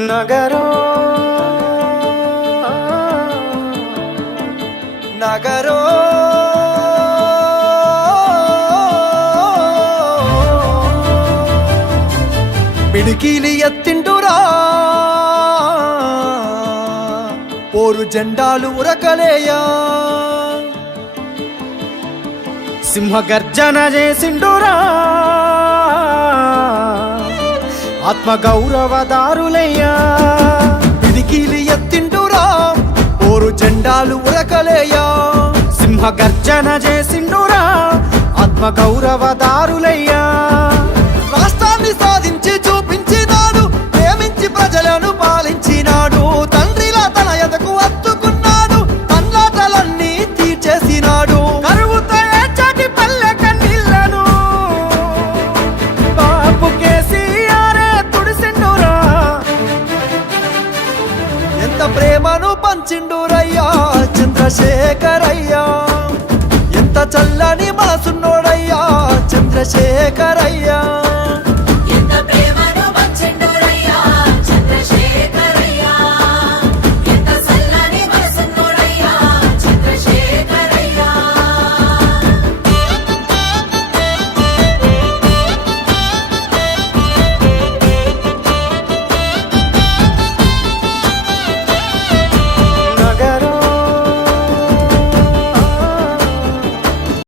నగరో నగరో పిడికిలి ఎత్తిండురా పోరు జెండాలు ఉరకలేయా సింహగర్జన చేసిండురా ఆత్మగౌరవదారులయ్యా పిడికిలి ఎత్తిండురా పోరు జెండాలు ఉరకలేయా సింహగర్జన చేసిండురా ఆత్మగౌరవదారులయ్యా రాష్ట్రాన్ని సాధించి చూపించినాడు ప్రేమించి ప్రజలను పాలించినాడు తండ్రిలా తన ఎదకు అత్తుకున్నాడు తన్లాటలన్నీ తీర్చేసినాడు కరువుతో ఏచటి పల్లె కన్నీళ్లను బాపు కేసీఆరే తుడిసిండురా ఎంత ప్రేమను పంచిండురయ్యా చంద్రశేఖరయ్యా ఎంత చల్లని మనసున్నోడయ్యా చంద్రశేఖరయ్యా